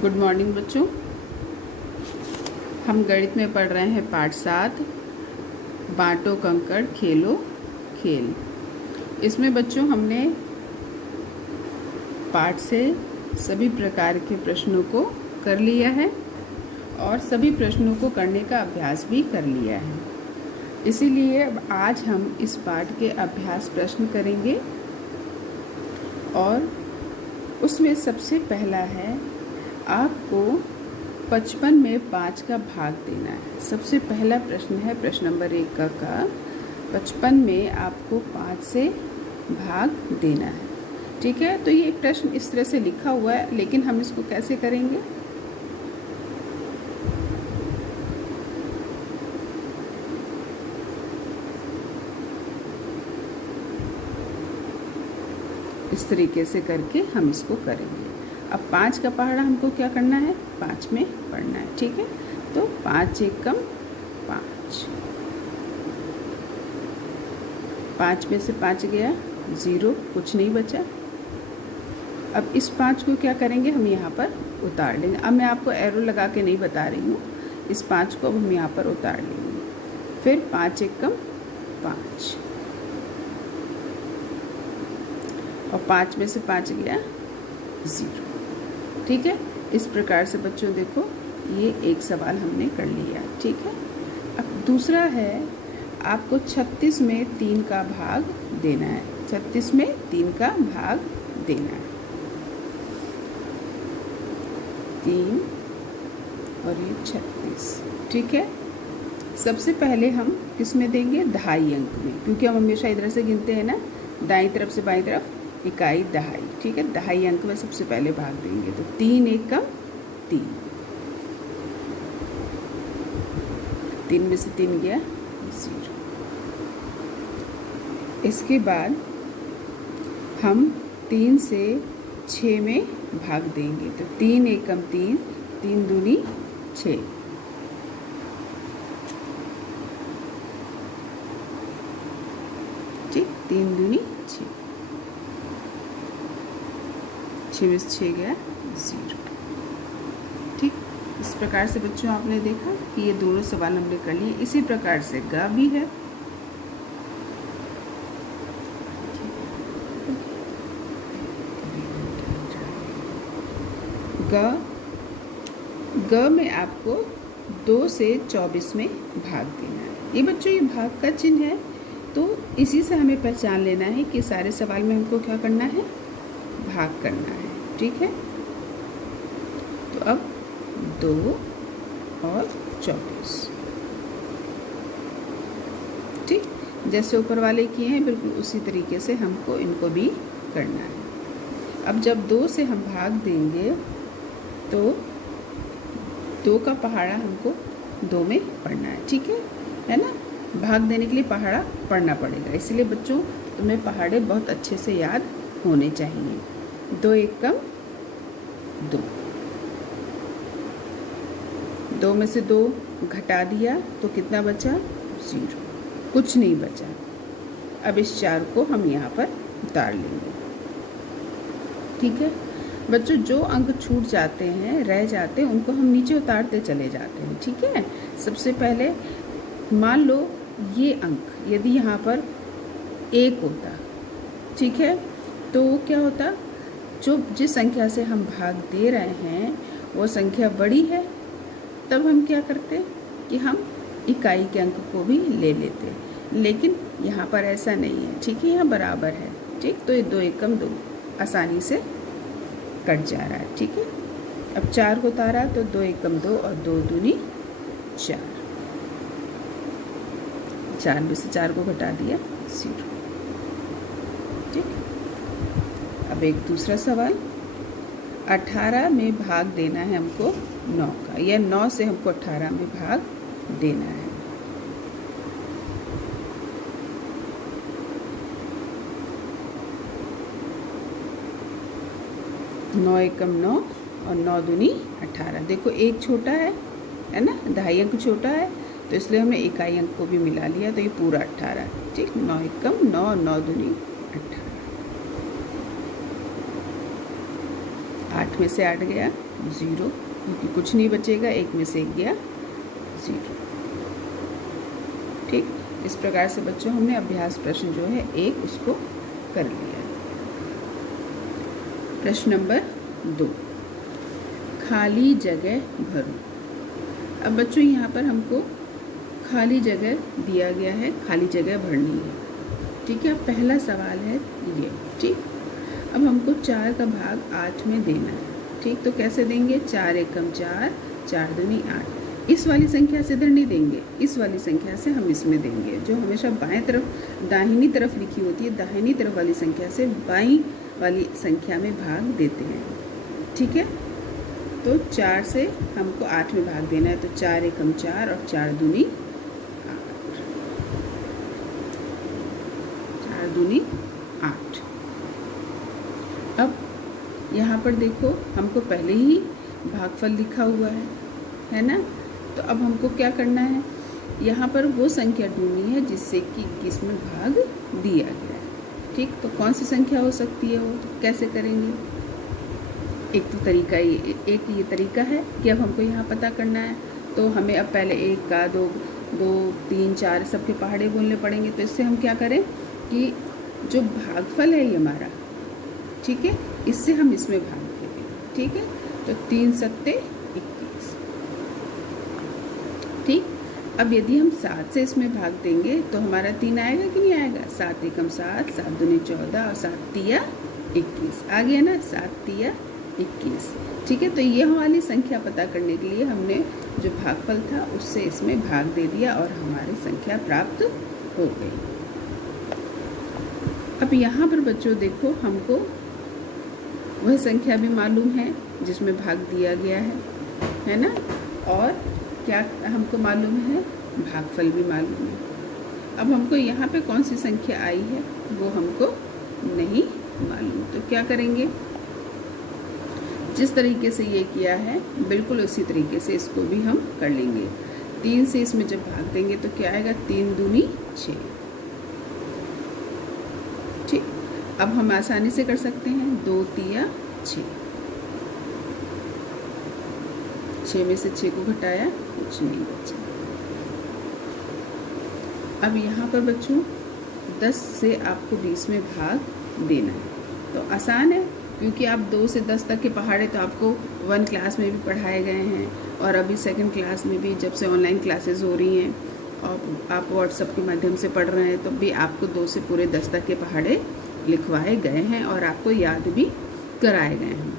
Good morning बच्चों। हम गणित में पढ़ रहे हैं पाठ 7, बांटो कंकड़ खेलो खेल। इसमें बच्चों हमने पाठ से सभी प्रकार के प्रश्नों को कर लिया है और सभी प्रश्नों को करने का अभ्यास भी कर लिया है। इसीलिए अब आज हम इस पाठ के अभ्यास प्रश्न करेंगे और उसमें सबसे पहला है, आपको 55 में 5 का भाग देना है। सबसे पहला प्रश्न है प्रश्न नंबर 1 का 55 में आपको 5 से भाग देना है। ठीक है, तो ये प्रश्न इस तरह से लिखा हुआ है, लेकिन हम इसको कैसे करेंगे? इस तरीके से करके हम इसको करेंगे। अब 5 का पहाड़ा हमको क्या करना है? 5 में पढ़ना है। ठीक है, तो 5 एकम 5, 5 में से 5 गया 0, कुछ नहीं बचा। अब इस 5 को क्या करेंगे? हम यहाँ पर उतार लेंगे। अब मैं आपको एरो लगा के नहीं बता रही हूँ, इस 5 को अब हम यहाँ पर उतार लेंगे। फिर 5 एकम 5 और 5 में से 5 गया 0। ठीक है, इस प्रकार से बच्चों देखो, ये एक सवाल हमने कर लिया। ठीक है, अब दूसरा है, आपको 36 में 3 का भाग देना है। 36 में 3 का भाग देना है। 3 और ये 36। ठीक है, सबसे पहले हम किस में देंगे? दहाई अंक में, क्योंकि हम हमेशा इधर से गिनते हैं ना, दाईं तरफ से बाईं तरफ, इकाई दहाई। ठीक है, दहाई अंक में सबसे पहले भाग देंगे। तो 3 एकम 3, 3 में से 3 गया 0। इसके बाद हम 3 से 6 में भाग देंगे। तो 3 एकम 3, 3 दूनी 6। ठीक, 3 दूनी 6, 6 में से 6 गया 0। ठीक, इस प्रकार से बच्चों आपने देखा कि ये दोनों सवाल हमने कर लिए। इसी प्रकार से ग भी है। ग में आपको 2 से 24 में भाग देना है। ये बच्चों ये भाग का चिन्ह है, तो इसी से हमें पहचान लेना है कि सारे सवाल में हमको क्या करना है? भाग करना है। ठीक है, तो अब 2 और 24। ठीक, जैसे ऊपर वाले किए हैं बिल्कुल उसी तरीके से हमको इनको भी करना है। अब जब 2 से हम भाग देंगे तो 2 का पहाड़ा हमको 2 में पढ़ना है। ठीक है ना? भाग देने के लिए पहाड़ा पढ़ना पड़ेगा, इसलिए बच्चों तुम्हें पहाड़े बहुत अच्छे से याद होने चाहिए। 2 एकम 2, 2 में से 2 घटा दिया तो कितना बचा? 0, कुछ नहीं बचा। अब इस 4 को हम यहाँ पर उतार लेंगे। ठीक है बच्चों, जो अंक छूट जाते हैं, रह जाते हैं, उनको हम नीचे उतारते चले जाते हैं। ठीक है, सबसे पहले मान लो ये अंक यदि यहाँ पर 1 होता, ठीक है, तो क्या होता? जो जिस संख्या से हम भाग दे रहे हैं वो संख्या बड़ी है, तब हम क्या करते कि हम इकाई के अंक को भी ले लेते, लेकिन यहाँ पर ऐसा नहीं है। ठीक है, यहाँ बराबर है। ठीक, तो ये 2 एकम 2 आसानी से कट जा रहा है। ठीक है, अब 4 को उतारा तो 2 एकम 2 और 2 दूनी 4, 4 में से 4 को घटा दिया 0। ठीक, अब एक दूसरा सवाल, 18 में भाग देना है हमको 9 का, या 9 से हमको 18 में भाग देना है। नौ एकम 9 और 9 दूनी 18। देखो एक छोटा है ना, दहाई अंक छोटा है, तो इसलिए हमने इकाई अंक को भी मिला लिया, तो ये पूरा 18। ठीक, 9 एकम 9 और 9 दूनी 18। 8 में से 8 गया 0, क्योंकि कुछ नहीं बचेगा, 1 में से 1 गया 0। ठीक, इस प्रकार से बच्चों हमने अभ्यास प्रश्न जो है 1 उसको कर लिया। प्रश्न नंबर 2, खाली जगह भरो। अब बच्चों यहाँ पर हमको खाली जगह दिया गया है, खाली जगह भरनी है। ठीक है, पहला सवाल है ये। ठीक, अब हमको 4 का भाग 8 में देना है। ठीक, तो कैसे देंगे? 4 एकम 4, 4 दूनी 8। इस वाली संख्या से इधर नहीं देंगे, इस वाली संख्या से हम इसमें देंगे। जो हमेशा बाएं तरफ दाहिनी तरफ लिखी होती है, दाहिनी तरफ वाली संख्या से बाईं वाली संख्या में भाग देते हैं। ठीक है, तो 4 से हमको 8 में भाग देना है, तो 4 एकम 4 और 4 दूनी 8। अब यहाँ पर देखो हमको पहले ही भागफल लिखा हुआ है ना। तो अब हमको क्या करना है, यहाँ पर वो संख्या ढूंढनी है जिससे कि 21 में भाग दिया गया है। ठीक, तो कौन सी संख्या हो सकती है वो, तो कैसे करेंगे? एक तो तरीका ये तरीका है कि अब हमको यहाँ पता करना है, तो हमें अब पहले 1 का 2, 3, 4 सबके पहाड़े बोलने पड़ेंगे। तो इससे हम क्या करें कि जो भागफल है ये हमारा, ठीक है, इससे हम इसमें भाग देंगे। ठीक है, तो 3 सत्ते 21। ठीक, अब यदि हम 7 से इसमें भाग देंगे तो हमारा 3 आएगा कि नहीं आएगा? 7 एकम 7, 7 दूनी 14 और 7 तिया 21 आ गया ना, 7 तिया 21। ठीक है, तो यह वाली संख्या पता करने के लिए हमने जो भागफल था उससे इसमें भाग दे दिया और हमारी संख्या प्राप्त हो गई। अब यहाँ पर बच्चों देखो हमको वह संख्या भी मालूम है जिसमें भाग दिया गया है ना, और क्या हमको मालूम है? भागफल भी मालूम है। अब हमको यहाँ पे कौन सी संख्या आई है वो हमको नहीं मालूम, तो क्या करेंगे? जिस तरीके से ये किया है बिल्कुल उसी तरीके से इसको भी हम कर लेंगे। 3 से इसमें जब भाग देंगे तो क्या आएगा? 3 दूनी 6। ठीक, अब हम आसानी से कर सकते हैं, 2 तिया 6। 6 में से 6 को घटाया, कुछ नहीं बचा। अब यहाँ पर बच्चों 10 से आपको 20 में भाग देना है। तो आसान है, क्योंकि आप 2 से 10 तक के पहाड़े तो आपको 1 क्लास में भी पढ़ाए गए हैं, और अभी 2nd क्लास में भी जब से ऑनलाइन क्लासेस हो रही हैं और आप व्हाट्सएप के माध्यम से पढ़ रहे हैं, तो भी आपको 2 से पूरे 10 तक के पहाड़े लिखवाए गए हैं और आपको याद भी कराए गए हैं।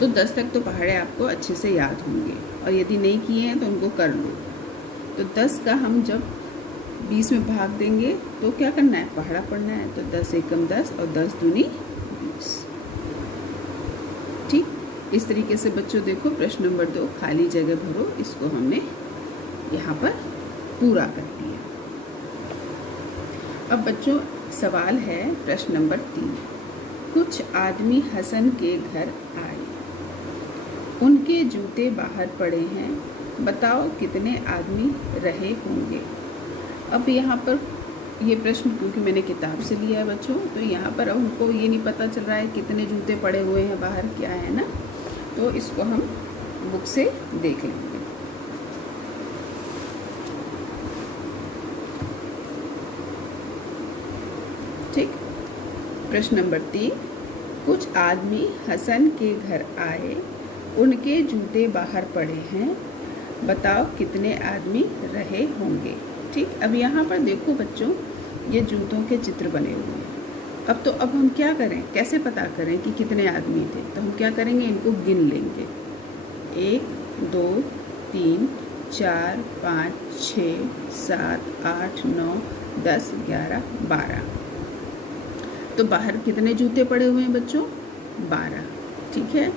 तो 10 तक तो पहाड़े आपको अच्छे से याद होंगे, और यदि नहीं किए हैं तो उनको कर लो। तो 10 का हम जब 20 में भाग देंगे तो क्या करना है? पहाड़ा पढ़ना है। तो 10 एकम 10 और 10 दूनी 20। ठीक, इस तरीके से बच्चों देखो प्रश्न नंबर 2 खाली जगह भरो, इसको हमने यहाँ पर पूरा कर दिया। अब बच्चों सवाल है प्रश्न नंबर 3, कुछ आदमी हसन के घर आए, उनके जूते बाहर पड़े हैं, बताओ कितने आदमी रहे होंगे। अब यहाँ पर ये प्रश्न क्योंकि मैंने किताब से लिया है बच्चों, तो यहाँ पर हमको ये नहीं पता चल रहा है कितने जूते पड़े हुए हैं बाहर, क्या है ना, तो इसको हम बुक से देख लेंगे। ठीक, प्रश्न नंबर 3, कुछ आदमी हसन के घर आए, उनके जूते बाहर पड़े हैं, बताओ कितने आदमी रहे होंगे। ठीक, अब यहाँ पर देखो बच्चों ये जूतों के चित्र बने हुए हैं। अब हम क्या करें, कैसे पता करें कि कितने आदमी थे? तो हम क्या करेंगे, इनको गिन लेंगे। 1 2 3 4 5 6 7 8 9 10 11 12। तो बाहर कितने जूते पड़े हुए हैं बच्चों? 12। ठीक है,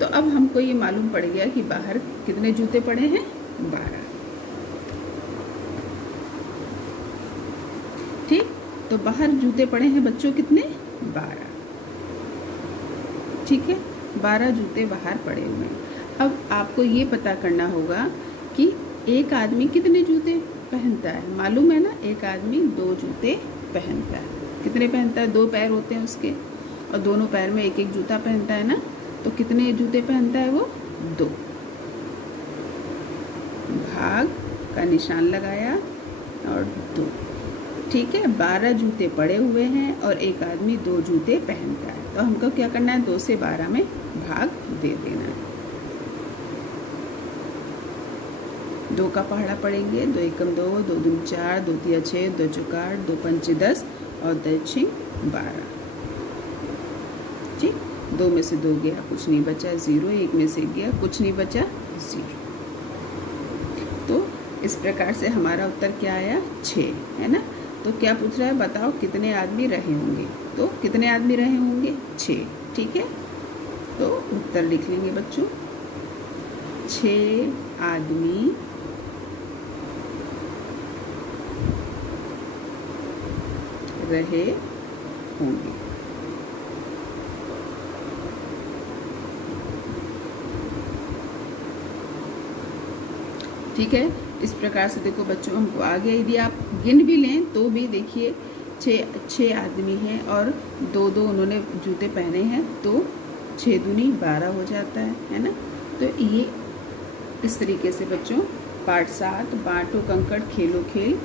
तो अब हमको ये मालूम पड़ गया कि बाहर कितने जूते पड़े हैं? 12। ठीक, तो बाहर जूते पड़े हैं बच्चों कितने? 12। ठीक है, 12 जूते बाहर पड़े हुए हैं। अब आपको ये पता करना होगा कि एक आदमी कितने जूते पहनता है। मालूम है ना, एक आदमी 2 जूते पहनता है। कितने पहनता है? 2 पैर होते हैं उसके। और दोनों पैर में एक एक जूता पहनता है ना, तो कितने जूते पहनता है वो? 2। भाग का निशान लगाया और 2। ठीक है, 12 जूते पड़े हुए हैं और एक आदमी 2 जूते पहनता है, तो हमको क्या करना है? 2 से 12 में भाग दे देना है। 2 का पहाड़ा पड़ेंगे, 2 एकम 2, 2 दूनी 4, 2 तिया 6, 2 चौका 8, 2 पंचे 10 और 2 छिंग 12। ठीक, 2 में से 2 गया, कुछ नहीं बचा, 0। 1 में से गया, कुछ नहीं बचा, 0। तो इस प्रकार से हमारा उत्तर क्या आया? 6, है ना। तो क्या पूछ रहा है? बताओ कितने आदमी रहे होंगे? तो कितने आदमी रहे होंगे? 6। ठीक है, तो उत्तर लिख लेंगे बच्चों। 6 आदमी रहे होंगे। ठीक है, इस प्रकार से देखो बच्चों हमको आ गया। यदि आप गिन भी लें तो भी देखिए 6 आदमी हैं और 2 उन्होंने जूते पहने हैं, तो 6 दूनी 12 हो जाता है ना। तो ये इस तरीके से बच्चों पाठ 7 बांटो कंकड़ खेलो खेल,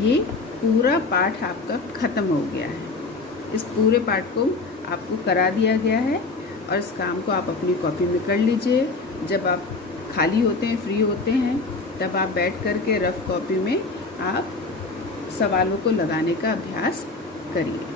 ये पूरा पाठ आपका ख़त्म हो गया है। इस पूरे पाठ को आपको करा दिया गया है और इस काम को आप अपनी कॉपी में कर लीजिए। जब आप खाली होते हैं, फ्री होते हैं, तब आप बैठ कर के रफ कॉपी में आप सवालों को लगाने का अभ्यास करिए।